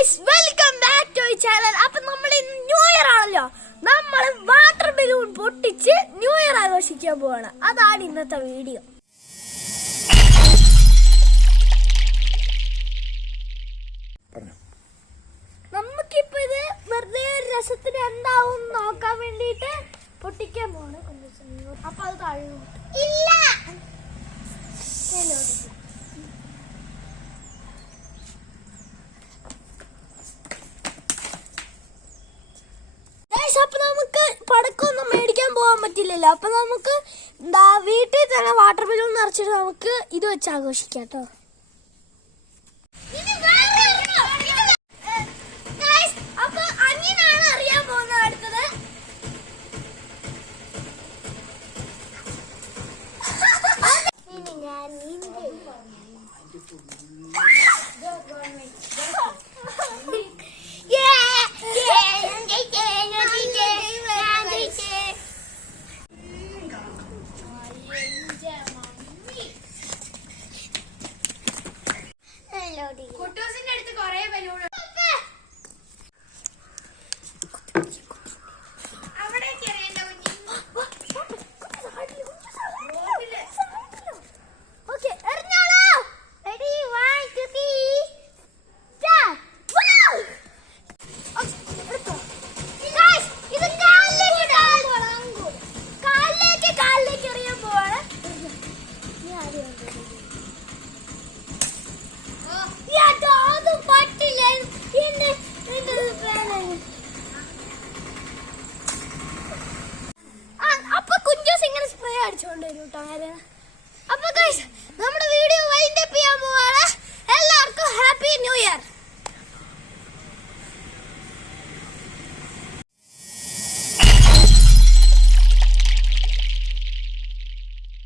Guys welcome back to channel. അപ്പൊ നമ്മൾ new year ആണല്ലോ, നമ്മൾ വാട്ടർ ബലൂൺ പൊട്ടിച്ച് ന്യൂ ഇയർ ആഘോഷിക്കാൻ പോവാണ്. അതാണ് ഇന്നത്തെ വീഡിയോ. നമുക്കിപ്പോ ഇത് വെറുതെ രസത്തിന് എന്താവും നോക്കാൻ വേണ്ടിട്ട് പൊട്ടിക്കാൻ പോവാണ്. അപ്പൊ അത് താഴെ ഇല്ല. അപ്പൊ നമുക്ക് പടക്കമൊന്നും മേടിക്കാൻ പോകാൻ പറ്റില്ലല്ലോ. അപ്പൊ നമുക്ക് വീട്ടിൽ തന്നെ വാട്ടർ ബലൂൺ നിറച്ചിട്ട് നമുക്ക് ഇത് വെച്ച് ആഘോഷിക്കാം കേട്ടോ.